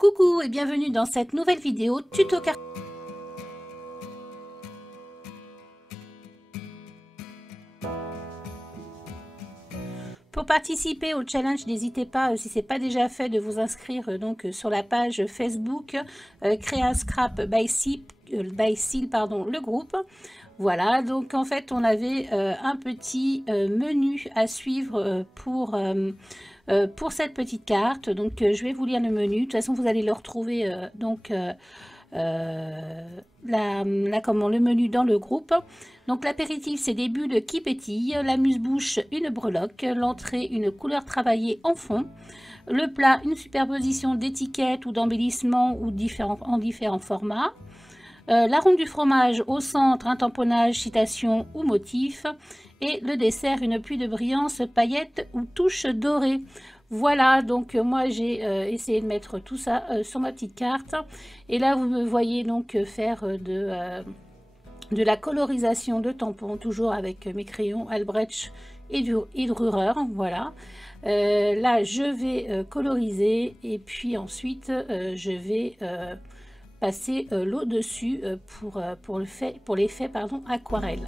Coucou et bienvenue dans cette nouvelle vidéo tuto carte. Pour participer au challenge, n'hésitez pas, si ce n'est pas déjà fait, de vous inscrire sur la page Facebook Créer un scrap by Seal, le groupe. Voilà, donc en fait on avait un petit menu à suivre pour cette petite carte. Donc je vais vous lire le menu. De toute façon vous allez le retrouver le menu dans le groupe. Donc l'apéritif, c'est des bulles qui pétillent, l'amuse-bouche, une breloque, l'entrée, une couleur travaillée en fond, le plat, une superposition d'étiquettes ou d'embellissements ou en différents formats, la ronde du fromage au centre, un tamponnage, citation ou motif, et le dessert, une pluie de brillance, paillettes ou touches dorées. Voilà, donc moi j'ai essayé de mettre tout ça sur ma petite carte. Et là vous me voyez donc faire de la colorisation de tampons, toujours avec mes crayons Albrecht et Dürer. Voilà. Là je vais coloriser et puis ensuite je vais passer l'eau dessus pour l'effet aquarelle.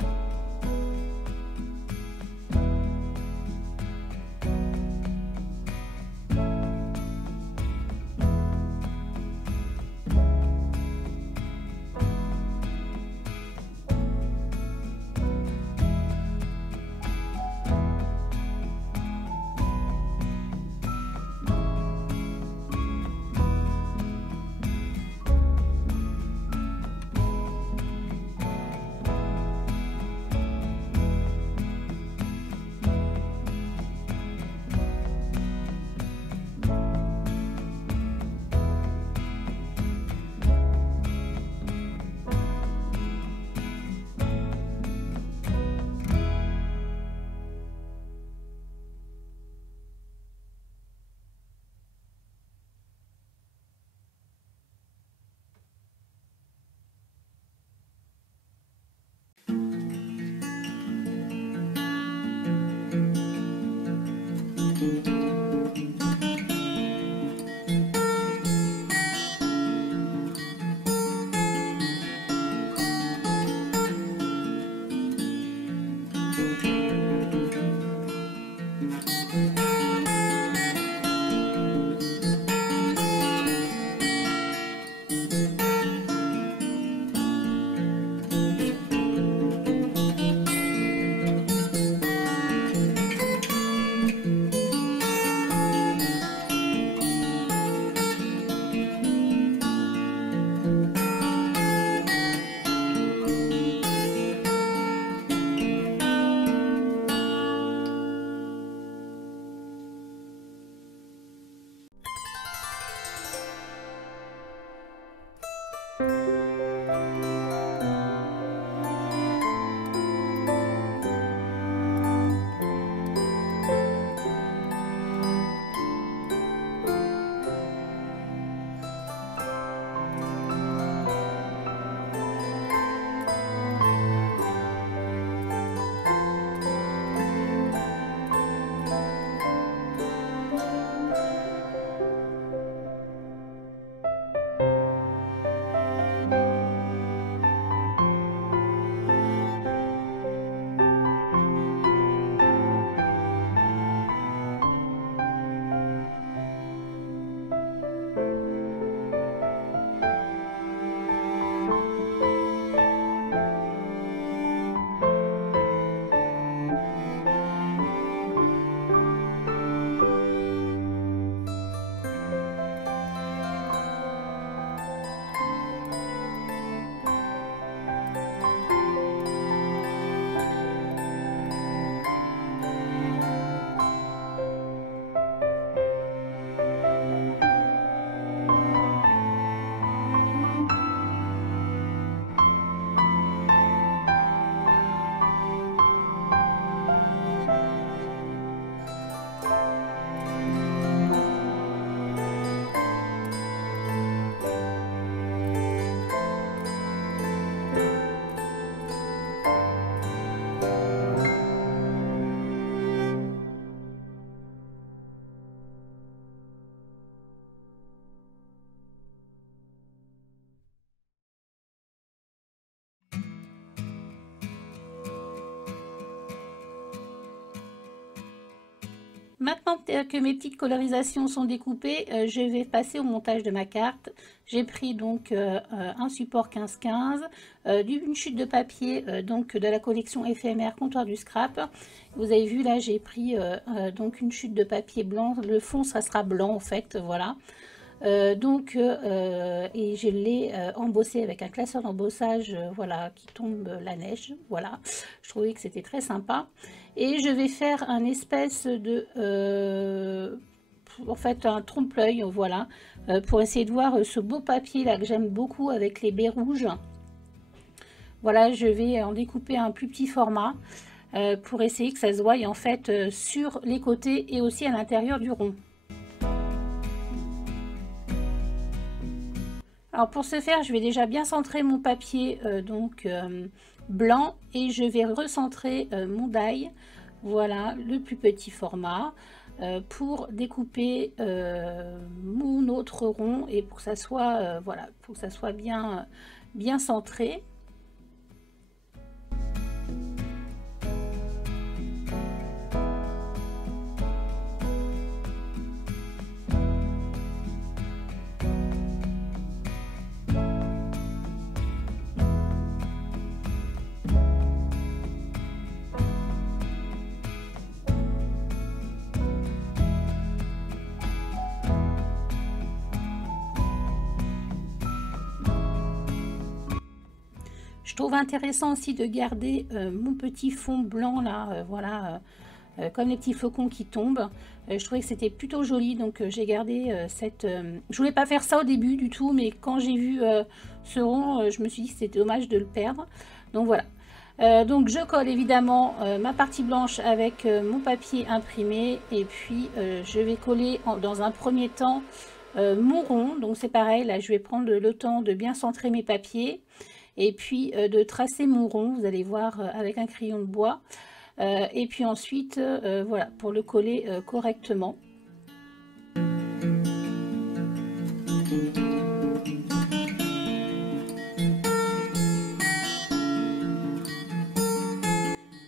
Maintenant que mes petites colorisations sont découpées, je vais passer au montage de ma carte. J'ai pris donc un support 15-15, une chute de papier donc de la collection éphémère Comptoir du Scrap. Vous avez vu là, j'ai pris donc une chute de papier blanc. Le fond, ça sera blanc en fait, voilà. Et je l'ai embossé avec un classeur d'embossage voilà, qui tombe la neige, voilà. Je trouvais que c'était très sympa. Et je vais faire un espèce de en fait un trompe-l'œil, voilà, pour essayer de voir ce beau papier là que j'aime beaucoup avec les baies rouges. Voilà, je vais en découper un plus petit format pour essayer que ça se voie en fait sur les côtés et aussi à l'intérieur du rond. Alors pour ce faire, je vais déjà bien centrer mon papier blanc et je vais recentrer mon die, voilà, le plus petit format pour découper mon autre rond et pour que ça soit voilà, pour que ça soit bien centré. Je trouve intéressant aussi de garder mon petit fond blanc là, voilà, comme les petits flocons qui tombent. Je trouvais que c'était plutôt joli, donc j'ai gardé cette... je voulais pas faire ça au début du tout, mais quand j'ai vu ce rond, je me suis dit que c'était dommage de le perdre. Donc voilà. Donc je colle évidemment ma partie blanche avec mon papier imprimé, et puis je vais coller dans un premier temps mon rond. Donc c'est pareil, là je vais prendre le temps de bien centrer mes papiers et puis de tracer mon rond, vous allez voir, avec un crayon de bois, et puis ensuite voilà, pour le coller correctement.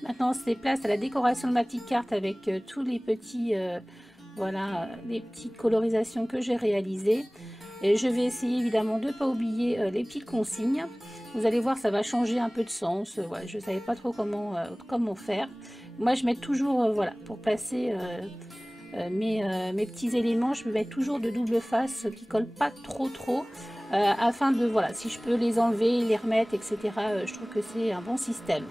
Maintenant c'est place à la décoration de ma petite carte avec tous les petits voilà, les petites colorisations que j'ai réalisées. Et je vais essayer évidemment de ne pas oublier les petites consignes. Vous allez voir, ça va changer un peu de sens. Voilà, je ne savais pas trop comment faire. Moi, je mets toujours, voilà, pour placer mes petits éléments, je me mets toujours de double face qui ne collent pas trop, afin de, voilà, si je peux les enlever, les remettre, etc. Je trouve que c'est un bon système.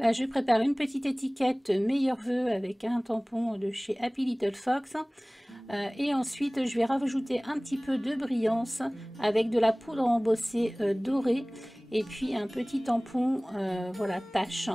Là, je prépare une petite étiquette meilleurs vœux avec un tampon de chez Happy Little Fox. Et ensuite, je vais rajouter un petit peu de brillance avec de la poudre embossée dorée et puis un petit tampon, voilà, tache.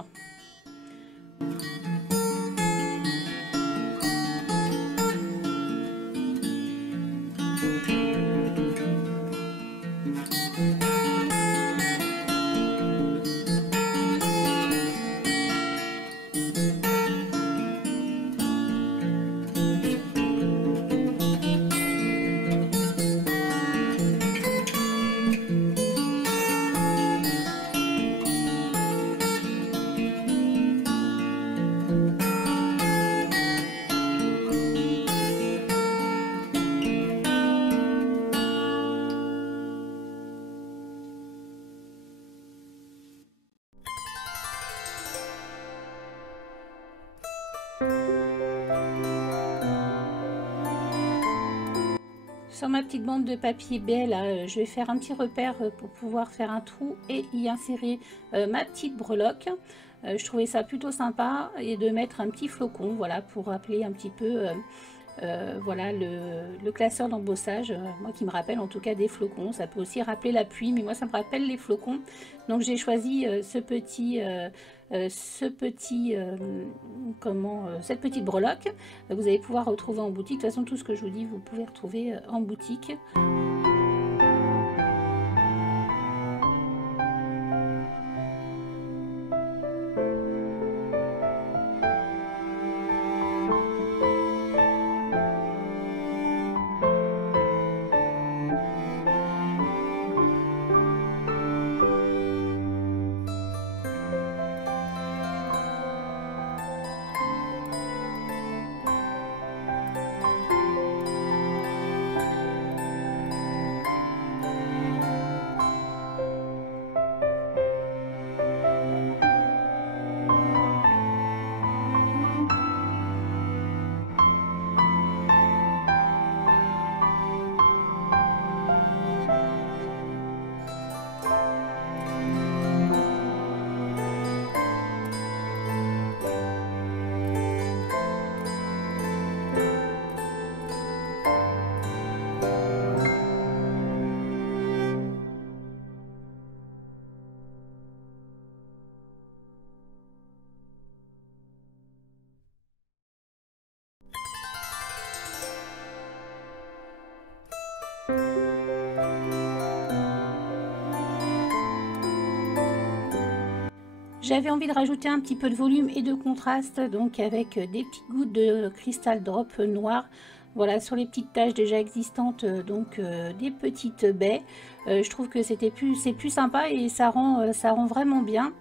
Sur ma petite bande de papier baie, là, je vais faire un petit repère pour pouvoir faire un trou et y insérer ma petite breloque. Je trouvais ça plutôt sympa et de mettre un petit flocon, voilà, pour rappeler un petit peu voilà, le classeur d'embossage, moi qui me rappelle en tout cas des flocons. Ça peut aussi rappeler la pluie, mais moi ça me rappelle les flocons. Donc j'ai choisi cette petite breloque. Vous allez pouvoir retrouver en boutique. De toute façon, tout ce que je vous dis, vous pouvez retrouver en boutique. J'avais envie de rajouter un petit peu de volume et de contraste, donc avec des petites gouttes de cristal drop noir. Voilà, sur les petites taches déjà existantes, donc des petites baies. Je trouve que c'est plus sympa et ça rend vraiment bien.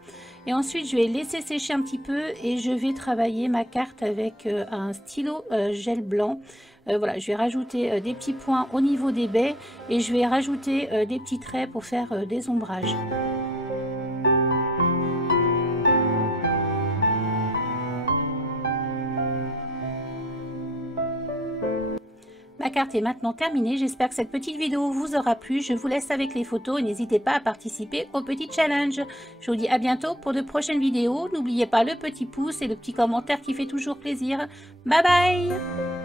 Et ensuite, je vais laisser sécher un petit peu et je vais travailler ma carte avec un stylo gel blanc. Voilà, je vais rajouter des petits points au niveau des baies et je vais rajouter des petits traits pour faire des ombrages. Ma carte est maintenant terminée, j'espère que cette petite vidéo vous aura plu. Je vous laisse avec les photos et n'hésitez pas à participer au petit challenge. Je vous dis à bientôt pour de prochaines vidéos. N'oubliez pas le petit pouce et le petit commentaire qui fait toujours plaisir. Bye bye!